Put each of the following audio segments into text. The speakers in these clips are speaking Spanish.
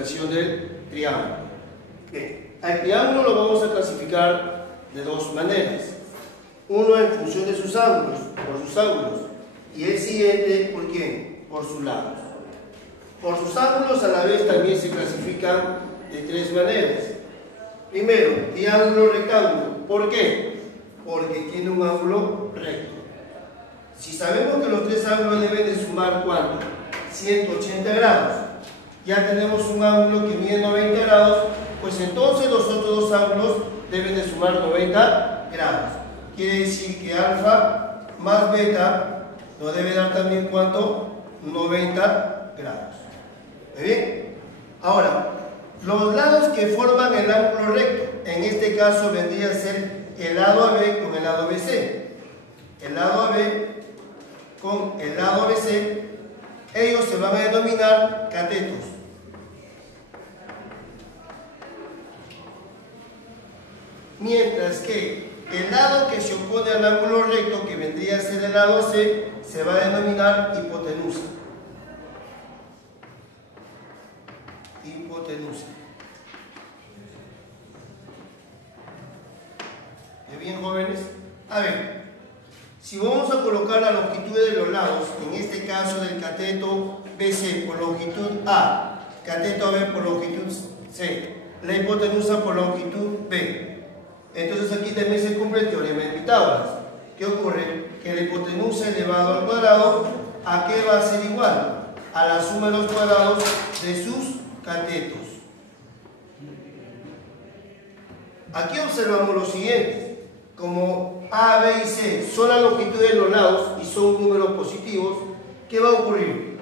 clasificación del triángulo. Bien, al triángulo lo vamos a clasificar de dos maneras. Uno en función de sus ángulos, por sus ángulos, y el siguiente, ¿por quién? Por sus lados. Por sus ángulos a la vez también se clasifican de tres maneras. Primero, triángulo rectángulo. ¿Por qué? Porque tiene un ángulo recto. Si sabemos que los tres ángulos deben de sumar ¿cuánto? 180 grados. Ya tenemos un ángulo que mide 90 grados, pues entonces los otros dos ángulos deben de sumar 90 grados. Quiere decir que alfa más beta nos debe dar también ¿cuánto? 90 grados. ¿Muy bien? Ahora, los lados que forman el ángulo recto, en este caso vendría a ser el lado AB con el lado BC. El lado AB con el lado BC, ellos se van a denominar catetos. Mientras que el lado que se opone al ángulo recto, que vendría a ser el lado C, se va a denominar hipotenusa. Hipotenusa. Bien, jóvenes. A ver, si vamos a colocar la longitud de los lados, en este caso del cateto BC por longitud A, cateto AB por longitud C, la hipotenusa por longitud B. Entonces aquí también se cumple el teorema de Pitágoras. ¿Qué ocurre? Que la hipotenusa elevado al cuadrado, ¿a qué va a ser igual? A la suma de los cuadrados de sus catetos. Aquí observamos lo siguiente. Como A, B y C son la longitud de los lados y son números positivos, ¿qué va a ocurrir?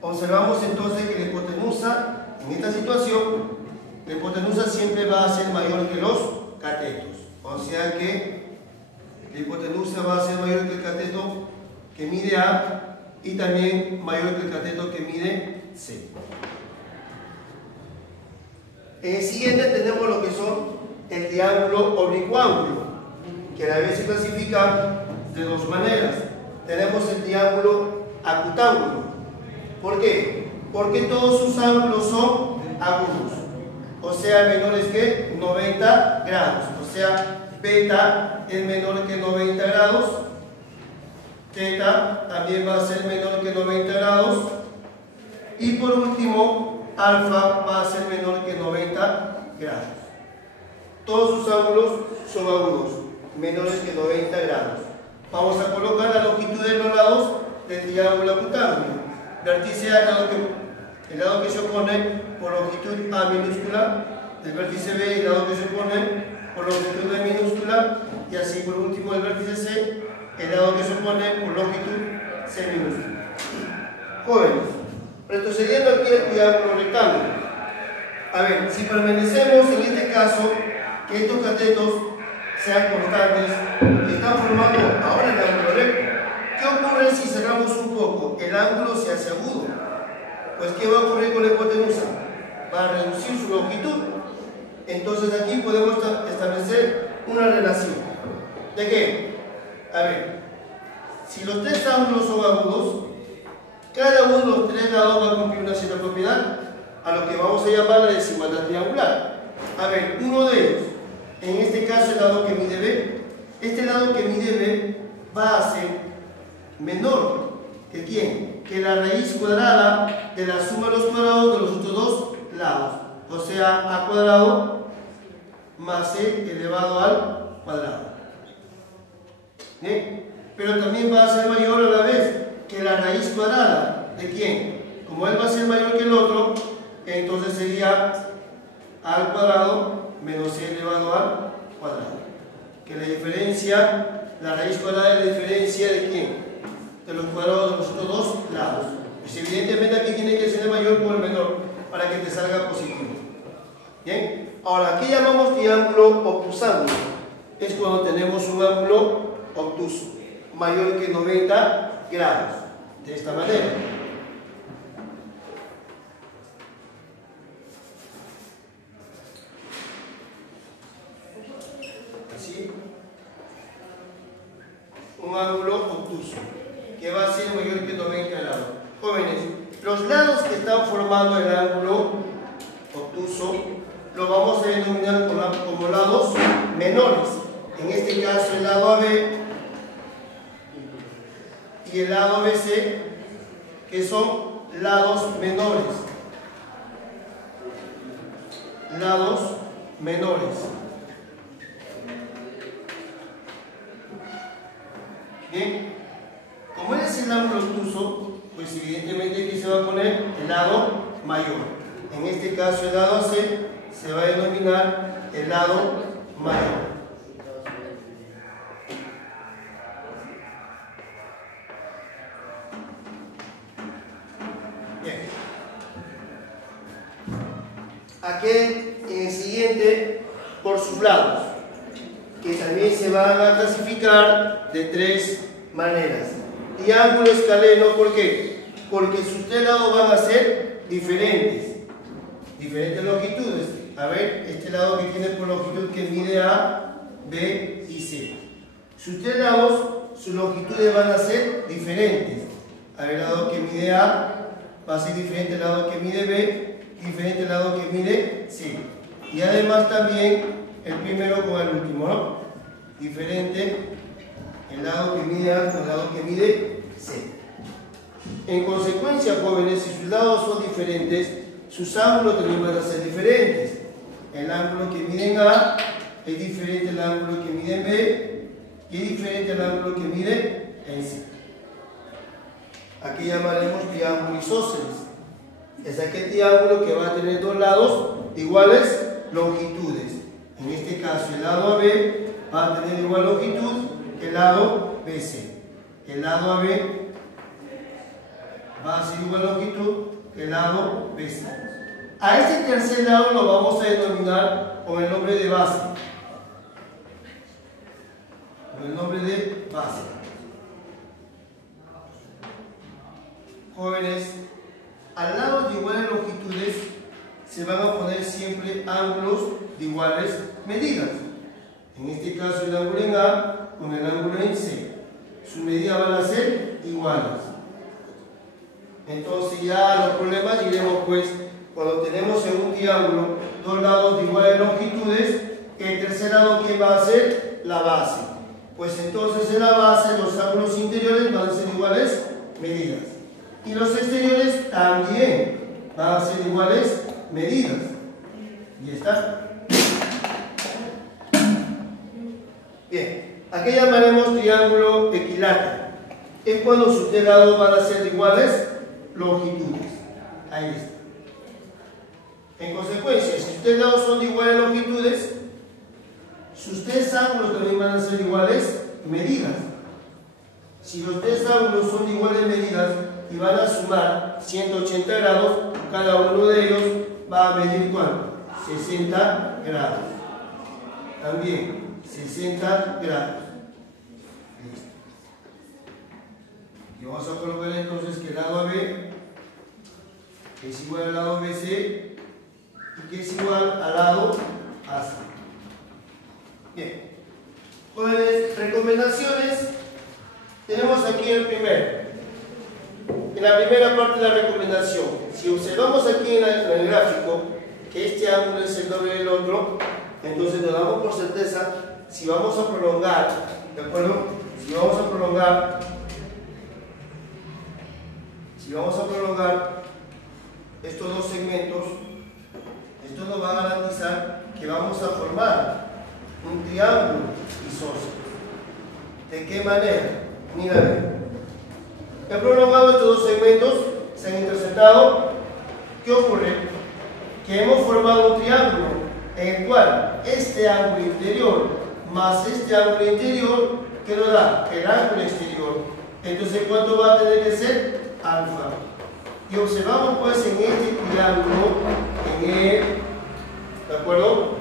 Observamos entonces que la hipotenusa, en esta situación, la hipotenusa siempre va a ser mayor que los catetos. O sea que la hipotenusa va a ser mayor que el cateto que mide A y también mayor que el cateto que mide C. En el siguiente tenemos lo que son el triángulo oblicuángulo, que a la vez se clasifica de dos maneras. Tenemos el triángulo acutángulo. ¿Por qué? Porque todos sus ángulos son agudos, o sea, menores que 90 grados. O sea, beta es menor que 90 grados, teta también va a ser menor que 90 grados, y por último, alfa va a ser menor que 90 grados. Todos sus ángulos son agudos, menores que 90 grados. Vamos a colocar la longitud de los lados del triángulo acutángulo. Vértice A, el lado que se opone por longitud A minúscula, el vértice B, el lado que se opone por longitud B minúscula, y así por último el vértice C, el lado que se opone por longitud C minúscula. Jóvenes, retrocediendo aquí el triángulo rectángulo. A ver, si permanecemos en este caso que estos catetos sean constantes, que están formando ahora el ángulo recto. ¿Qué ocurre si cerramos un poco? El ángulo se hace agudo. Pues ¿qué va a ocurrir con la hipotenusa? Va a reducir su longitud. Entonces aquí podemos establecer una relación. ¿De qué? A ver, si los tres ángulos son agudos, cada uno de los tres lados va a cumplir una cierta propiedad, a lo que vamos a llamar la desigualdad triangular. A ver, uno de ellos, en este caso el lado que mide B, este lado que mide B va a ser menor que ¿quién? Que la raíz cuadrada de la suma de los cuadrados de los otros dos lados. O sea, a cuadrado más c elevado al cuadrado. ¿Bien? Pero también va a ser mayor a la vez que la raíz cuadrada de ¿quién? Como él va a ser mayor que el otro, entonces sería a al cuadrado menos c elevado al cuadrado. Que la diferencia, la raíz cuadrada es la diferencia de ¿quién? De los cuadrados de los otros dos lados. Pues evidentemente aquí tiene que ser el mayor por el menor para que te salga positivo. ¿Bien? Ahora, aquí llamamos triángulo obtusángulo. Es cuando tenemos un ángulo obtuso mayor que 90 grados. De esta manera. Así. Un ángulo obtuso que va a ser mayor que 90 grados. Jóvenes, los lados que están formando el ángulo lo vamos a denominar como lados menores. En este caso el lado AB y el lado BC, que son lados menores. Lados menores. Bien, como es el ángulo obtuso, pues evidentemente aquí se va a poner el lado mayor. En este caso el lado AC se va a denominar el lado mayor. Bien. Aquí en el siguiente, por sus lados, que también se van a clasificar de tres maneras. Triángulo escaleno, ¿por qué? Porque sus tres lados van a ser diferentes longitudes. A ver, este lado que tiene por longitud que mide A, B y C. Sus tres lados, sus longitudes van a ser diferentes. A ver, el lado que mide A va a ser diferente al lado que mide B, diferente al lado que mide C. Y además también el primero con el último, ¿no? Diferente el lado que mide A con el lado que mide C. En consecuencia, jóvenes, si sus lados son diferentes, sus ángulos también van a ser diferentes. El ángulo que mide en A es diferente al ángulo que mide en B y es diferente al ángulo que mide en C. Aquí llamaremos triángulo isósceles. Es aquel triángulo que va a tener dos lados iguales longitudes. En este caso, el lado AB va a tener igual longitud que el lado BC. El lado AB va a ser igual longitud que el lado BC. A este tercer lado lo vamos a denominar con el nombre de base. Con el nombre de base. Jóvenes, al lado de iguales longitudes se van a poner siempre ángulos de iguales medidas. En este caso el ángulo en A con el ángulo en C. Sus medidas van a ser iguales. Entonces ya los problemas diremos pues, cuando tenemos en un triángulo dos lados de iguales longitudes, el tercer lado ¿qué va a ser? La base. Pues entonces en la base los ángulos interiores van a ser iguales medidas. Y los exteriores también van a ser iguales medidas. Y está. Bien, aquí llamaremos triángulo equilátero. Es cuando sus tres lados van a ser iguales longitudes. Ahí está. En consecuencia, si sus tres lados son de iguales longitudes, sus tres ángulos también van a ser iguales medidas. Si los tres ángulos son de iguales medidas y van a sumar 180 grados, cada uno de ellos va a medir ¿cuánto? 60 grados. También 60 grados. Listo. Y vamos a colocar entonces que el lado AB es igual al lado BC y que es igual al lado AC. Bien. Jóvenes, recomendaciones. Tenemos aquí el primero. En la primera parte de la recomendación, si observamos aquí en el gráfico que este ángulo es el doble del otro, entonces nos damos por certeza si vamos a prolongar, ¿de acuerdo? Si vamos a prolongar estos dos segmentos, esto nos va a garantizar que vamos a formar un triángulo isósceles. ¿De qué manera? Mira, he prolongado estos dos segmentos, se han interceptado. ¿Qué ocurre? Que hemos formado un triángulo en el cual este ángulo interior más este ángulo interior, ¿qué nos da? El ángulo exterior. Entonces, ¿cuánto va a tener que ser? Alfa. Y observamos pues en este triángulo, ¿de acuerdo?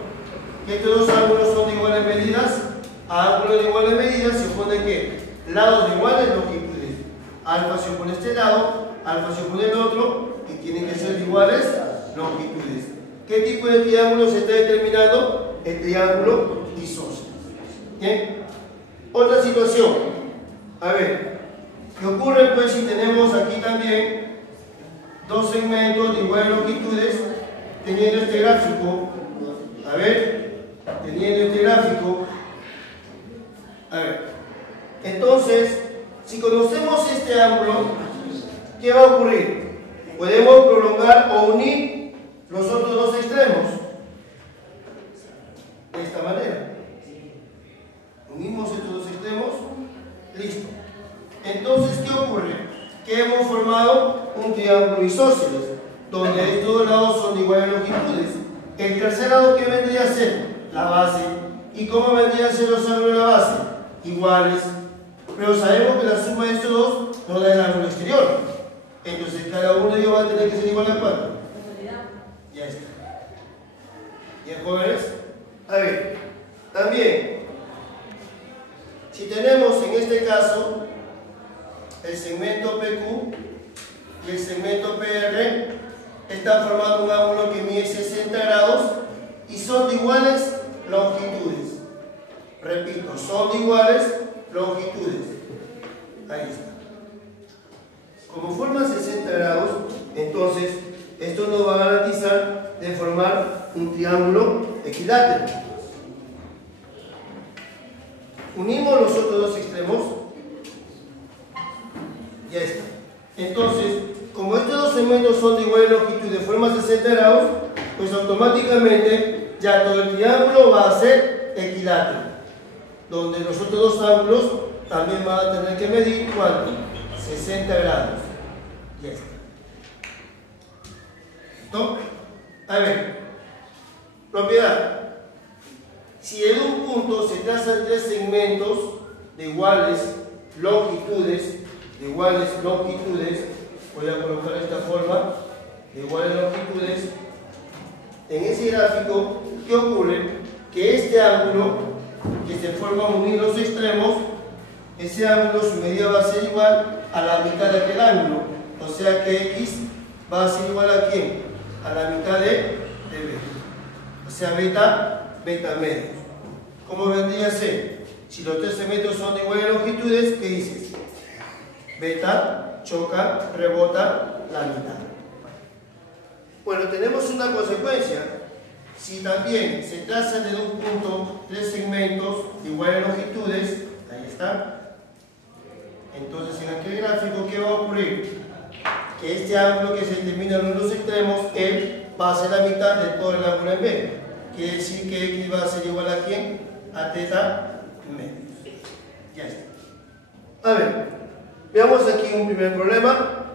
Que estos dos ángulos son de iguales medidas. A ángulos de iguales medidas se opone ¿qué? Lados de iguales longitudes. Alfa se opone a este lado, alfa se opone al otro y tienen que ser de iguales longitudes. ¿Qué tipo de triángulo se está determinando? El triángulo isósceles. ¿Bien? Otra situación. A ver, ¿qué ocurre pues si tenemos aquí también dos segmentos de iguales longitudes teniendo este gráfico A ver, teniendo este gráfico, a ver, entonces, si conocemos este ángulo, ¿qué va a ocurrir? Podemos prolongar o unir los otros dos extremos de esta manera. Unimos estos dos extremos, listo. Entonces, ¿qué ocurre? Que hemos formado un triángulo isósceles, donde estos dos lados son de iguales longitudes. El tercer lado, ¿qué vendría a ser? La base. ¿Y cómo vendrían a ser los ángulos de la base? Iguales. Pero sabemos que la suma de estos dos nos da el ángulo exterior. Entonces, cada uno de ellos va a tener que ser igual a 4. Ya está. ¿Bien, jóvenes? A ver, también, si tenemos en este caso el segmento PQ y el segmento PR, están formando un ángulo que mide 60 grados y son de iguales longitudes. Repito, son de iguales longitudes. Ahí está. Como forma 60 grados, entonces esto nos va a garantizar de formar un triángulo equilátero. Unimos los otros dos extremos. Ya está. Entonces, como estos dos segmentos son de igual longitud de forma 60 grados, pues automáticamente ya todo el triángulo va a ser equilátero, donde los otros dos ángulos también van a tener que medir ¿cuánto? 60 grados. Ya está. ¿Listo? A ver, propiedad. Si en un punto se trazan tres segmentos de iguales longitudes, voy a colocar de esta forma, de iguales longitudes, en ese gráfico, ¿qué ocurre? Que este ángulo que se forma unir los extremos, ese ángulo, su medida va a ser igual a la mitad de aquel ángulo, o sea que X va a ser igual a ¿quién? A la mitad de B, o sea beta medios. ¿Cómo vendría a ser? Si los tres segmentos son de iguales longitudes, ¿qué dices? Beta choca, rebota la mitad. Bueno, tenemos una consecuencia. Si también se trazan de un punto tres segmentos de iguales longitudes, ahí está. Entonces, en aquel gráfico, ¿qué va a ocurrir? Que este ángulo que se determina en los extremos, él va a ser la mitad de todo el ángulo en B. Quiere decir que X va a ser igual a ¿quién? A teta medios. Ya está. A ver, veamos aquí un primer problema.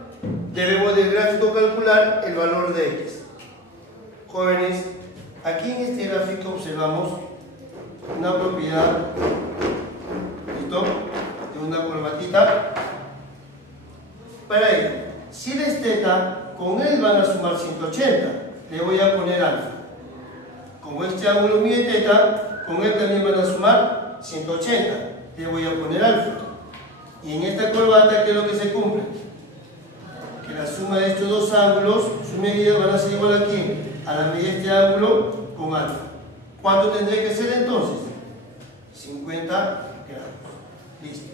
Debemos del gráfico calcular el valor de X. Jóvenes, aquí en este gráfico observamos una propiedad, ¿listo?, de una corbatita. Para ello, si él es teta, con él van a sumar 180. Le voy a poner alfa. Como este ángulo mide teta, con él también van a sumar 180. Le voy a poner alfa. Y en esta corbata, ¿qué es lo que se cumple? Que la suma de estos dos ángulos, sus medidas van a ser igual a ¿quién? A la medida de este ángulo con alfa. ¿Cuánto tendría que ser entonces? 50 grados. Listo.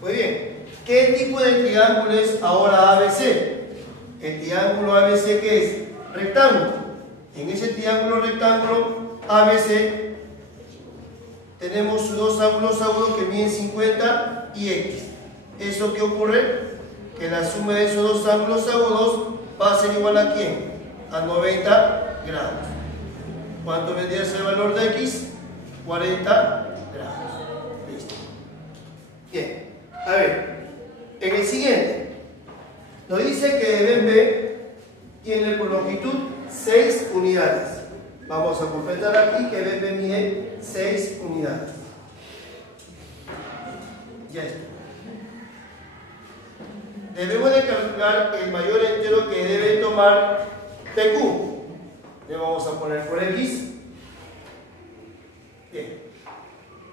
Muy bien. ¿Qué tipo de triángulo es ahora ABC? El triángulo ABC, ¿qué es? Rectángulo. En ese triángulo rectángulo ABC tenemos sus dos ángulos agudos que miden 50 y X. ¿Eso qué ocurre? Que la suma de esos dos ángulos agudos va a ser igual a ¿quién? A 90 grados. ¿Cuánto vendría a ser el valor de X? 40 grados. Listo. Bien. A ver, en el siguiente, nos dice que B tiene por longitud 6 unidades. Vamos a completar aquí que B mide 6 unidades. Ya está. Debemos de calcular el mayor entero que debe tomar PQ. Le vamos a poner por X. Bien.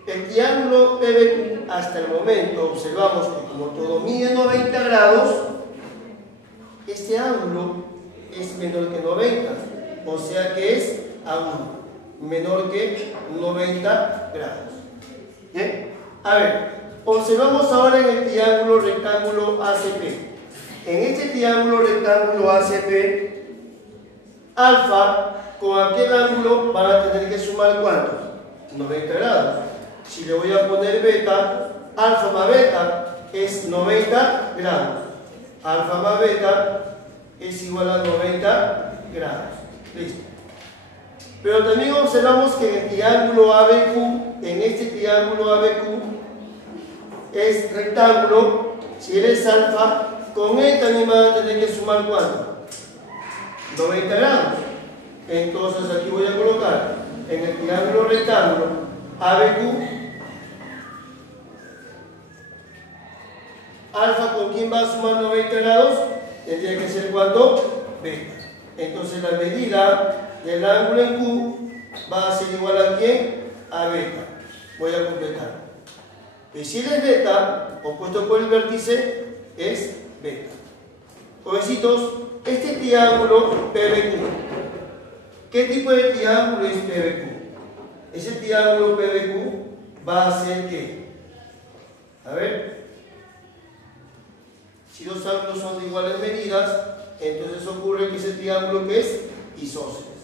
El triángulo PBQ, hasta el momento observamos que como todo mide 90 grados, este ángulo es menor que 90, o sea que es agudo, menor que 90 grados. ¿Bien? A ver, observamos ahora en el triángulo rectángulo ACP. En este triángulo rectángulo ACP, alfa con aquel ángulo van a tener que sumar ¿cuántos? 90 grados. Si le voy a poner beta, alfa más beta es 90 grados. Alfa más beta es igual a 90 grados. Listo. Pero también observamos que en el triángulo ABQ, en este triángulo ABQ, es rectángulo. Si él es alfa, con él también van a tener que sumar ¿cuánto? 90 grados. Entonces aquí voy a colocar en el triángulo rectángulo ABQ, alfa con quién va a sumar 90 grados, tendría que ser ¿cuánto? Beta. Entonces la medida del ángulo en Q va a ser igual a quién? A beta. Voy a completar. Y si él es beta, opuesto por el vértice, es beta. Jovencitos, este triángulo PBQ, ¿qué tipo de triángulo es PBQ? Ese triángulo PBQ va a ser ¿qué? A ver. Si dos ángulos son de iguales medidas, entonces ocurre que ese triángulo que es isósceles.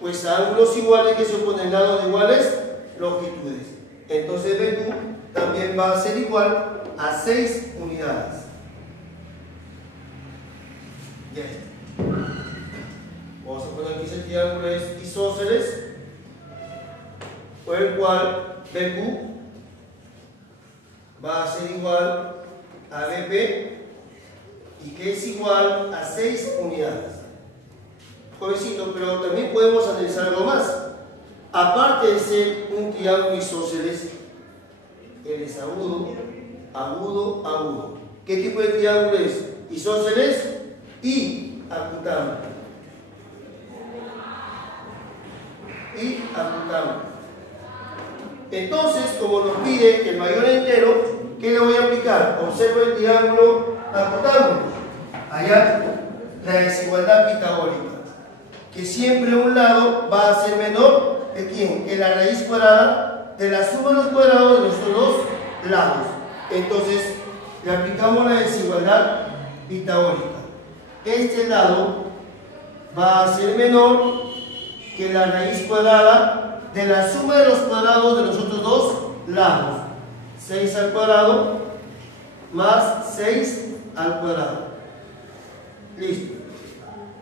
Pues a ángulos iguales que se oponen lados de iguales longitudes. Entonces BQ también va a ser igual a 6 unidades. Ya está. Vamos a poner aquí ese triángulo es isósceles, por el cual BQ va a ser igual a BP, y que es igual a 6 unidades. Jovencito, pero también podemos analizar algo más. Aparte de ser un triángulo isósceles, él es agudo, agudo, agudo. ¿Qué tipo de triángulo es? Isósceles y acutano. Y acutano. Entonces, como nos pide el mayor entero, ¿qué le voy a aplicar? Observo el triángulo acutángulo. Allá, la desigualdad pitagórica, que siempre un lado va a ser menor ¿de quién? Que la raíz cuadrada de la suma de los cuadrados de los dos lados. Entonces, le aplicamos la desigualdad pitagórica. Este lado va a ser menor que la raíz cuadrada de la suma de los cuadrados de los otros dos lados. 6 al cuadrado más 6 al cuadrado. Listo.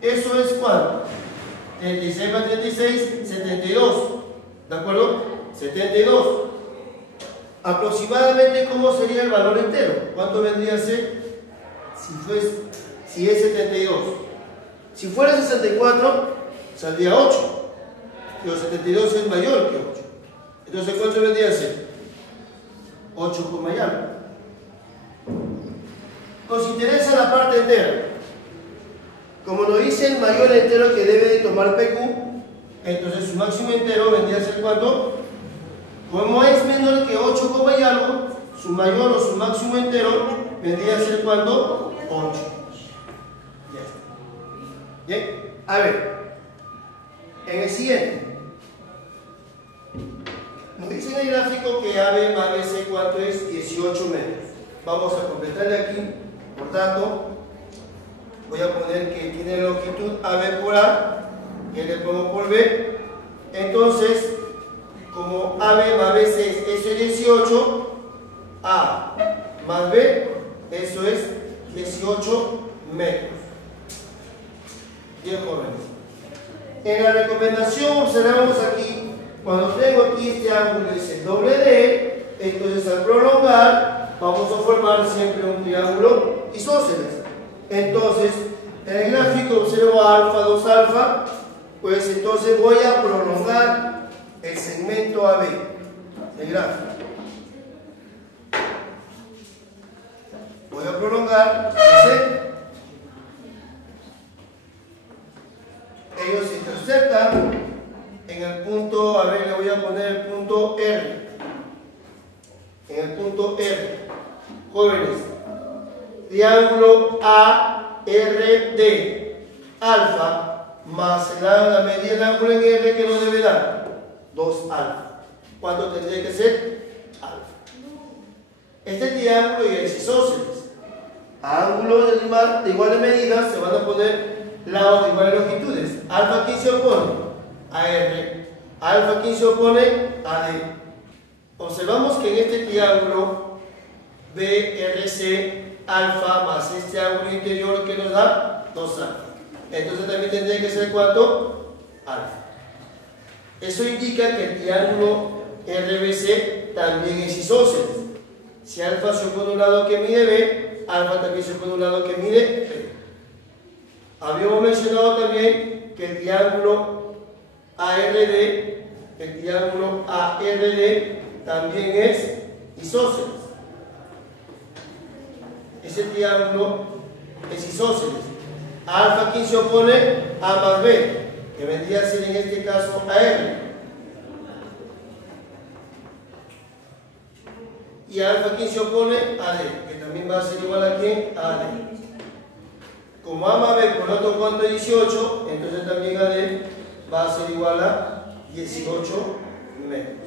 ¿Eso es cuánto? 36 más 36, 72. ¿De acuerdo? 72. Aproximadamente, ¿cómo sería el valor entero? ¿Cuánto vendría a ser si es 72? Si fuera 64, saldría 8. Pero 72 es mayor que 8. Entonces, ¿cuánto vendría a ser? 8 por algo. Nos interesa la parte entera. Como nos dice el mayor entero que debe de tomar PQ, entonces su máximo entero vendría a ser ¿cuánto? Como es menor que 8, y algo, su mayor o su máximo entero vendría a ser ¿cuánto? 8. Ya está. Bien, a ver, en el siguiente, nos dice en el gráfico que AB más BC ¿cuánto es? 18 metros. Vamos a completarle aquí, por tanto, voy a poner que tiene longitud AB por A, y le pongo por B. Entonces, como AB más BC, eso es 18, A más B, eso es 18 metros. Bien, jóvenes. En la recomendación observamos aquí, cuando tengo aquí este ángulo es el doble D, entonces al prolongar vamos a formar siempre un triángulo isósceles. Entonces, en el gráfico observo alfa, 2 alfa, pues entonces voy a prolongar el segmento AB del gráfico. Voy a prolongar ese. Ellos se interceptan en el punto, a ver, le voy a poner el punto R. En el punto R. Jóvenes, triángulo ARD, alfa más la medida del ángulo en R que nos debe dar 2 alfa. ¿Cuánto tendría que ser? Alfa. Este triángulo ya es isósceles. A ángulos de iguales medidas se van a poner lados de iguales longitudes. Alfa aquí se opone a R. Alfa, ¿quién se opone? A D. Observamos que en este triángulo BRC, alfa más este ángulo interior que nos da 2 alfa. Entonces también tendría que ser ¿cuánto? Alfa. Eso indica que el triángulo RBC también es isósceles. Si alfa se opone a un lado que mide B, alfa también se opone a un lado que mide B. Habíamos mencionado también que el triángulo ARD, también es isósceles. Ese triángulo es isósceles. Alfa, ¿quién se opone? A más B, que vendría a ser en este caso AR. Y alfa, ¿quién se opone? A D, que también va a ser igual a ¿quién? A D. Como A más B por lo tanto cuánto es 18, entonces también AD va a ser igual a 18 metros.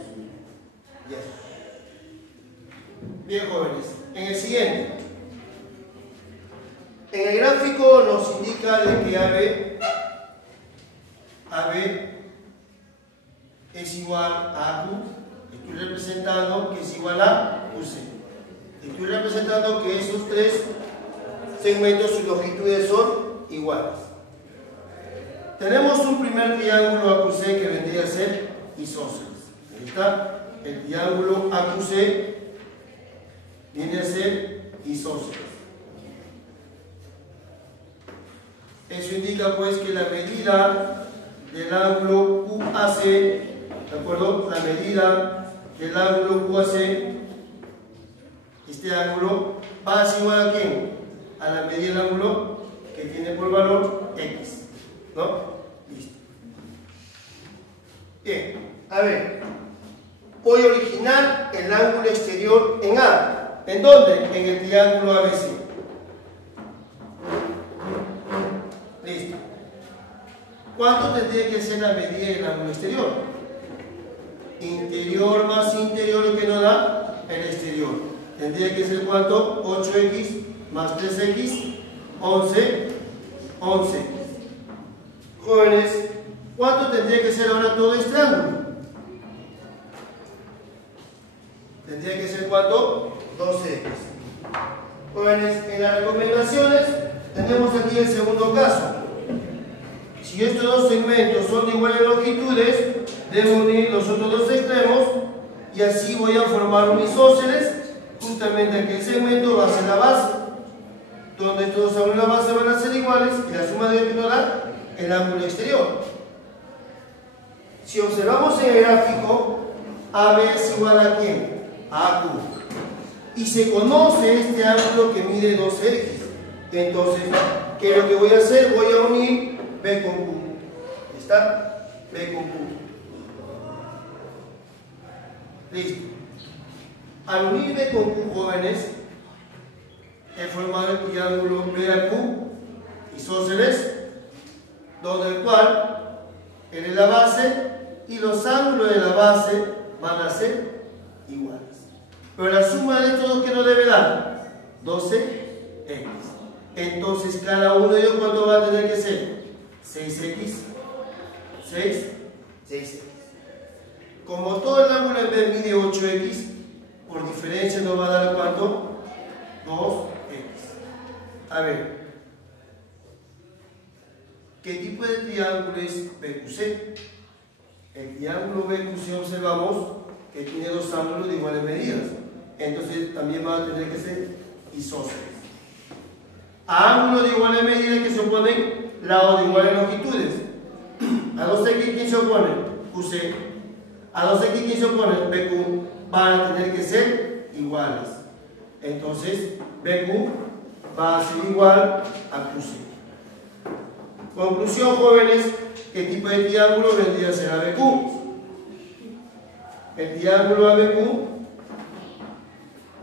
Bien, jóvenes. En el siguiente. En el gráfico nos indica de que AB es igual a AQ. Estoy representando que es igual a QC. Estoy representando que esos tres segmentos, sus longitudes son iguales. Tenemos un primer triángulo AQC que vendría a ser isósceles. Ahí está. El triángulo AQC viene a ser isósceles. Eso indica pues que la medida del ángulo QAC, ¿de acuerdo? La medida del ángulo QAC, este ángulo, va a ser igual a ¿quién? A la medida del ángulo que tiene por valor X, ¿no? Listo. Bien, a ver, voy a originar el ángulo exterior en A. ¿En dónde? En el triángulo ABC. Listo. ¿Cuánto tendría que ser la medida del ángulo exterior? Interior más interior que nos da el exterior. Tendría que ser ¿cuánto? 8x más 3x, 11. Jóvenes, ¿cuánto tendría que ser ahora todo este ángulo? Tendría que ser ¿cuánto? 2x. Jóvenes, en las recomendaciones tenemos aquí el segundo caso. Si estos dos segmentos son de iguales longitudes, debo unir los otros dos extremos y así voy a formar un isósceles. Justamente aquel segmento va a ser la base, donde estos dos ángulos de la base van a ser iguales y la suma de ellos nos da el ángulo exterior. Si observamos en el gráfico, AB es igual a ¿quién? A AQ. Y se conoce este ángulo que mide 2x. Entonces, ¿qué es lo que voy a hacer? Voy a unir B con Q. ¿Está? B con Q. Listo. Al unir B con Q, jóvenes, he formado el triángulo BAQ, isósceles, donde el cual él es la base y los ángulos de la base van a ser iguales. Pero la suma de estos dos, ¿qué nos debe dar? 12x. Entonces, cada uno de ellos, ¿cuánto va a tener que ser? 6x. 6x. Como todo el ángulo en B mide 8x, por diferencia nos va a dar ¿cuánto? 2x. A ver, ¿qué tipo de triángulo es BQC? El triángulo BQC observamos que tiene dos ángulos de iguales medidas. Entonces también va a tener que ser isósceles. A ángulos de iguales medidas que se oponen lados de iguales longitudes. A 2x, ¿quién se opone? QC. A 2x, ¿quién se opone? BQ. Van a tener que ser iguales. Entonces, BQ va a ser igual a QC. Conclusión, jóvenes, ¿qué tipo de triángulo vendría a ser ABQ? El triángulo ABQ,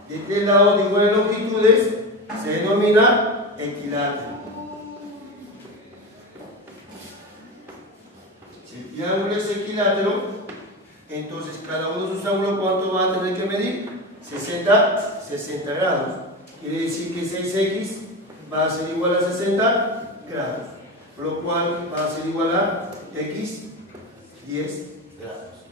de tres lados de iguales longitudes, se denomina equilátero. Si el triángulo es equilátero, entonces cada uno de sus ángulos, ¿cuánto va a tener que medir? 60 grados. Quiere decir que 6x va a ser igual a 60 grados, por lo cual va a ser igual a x 10 grados.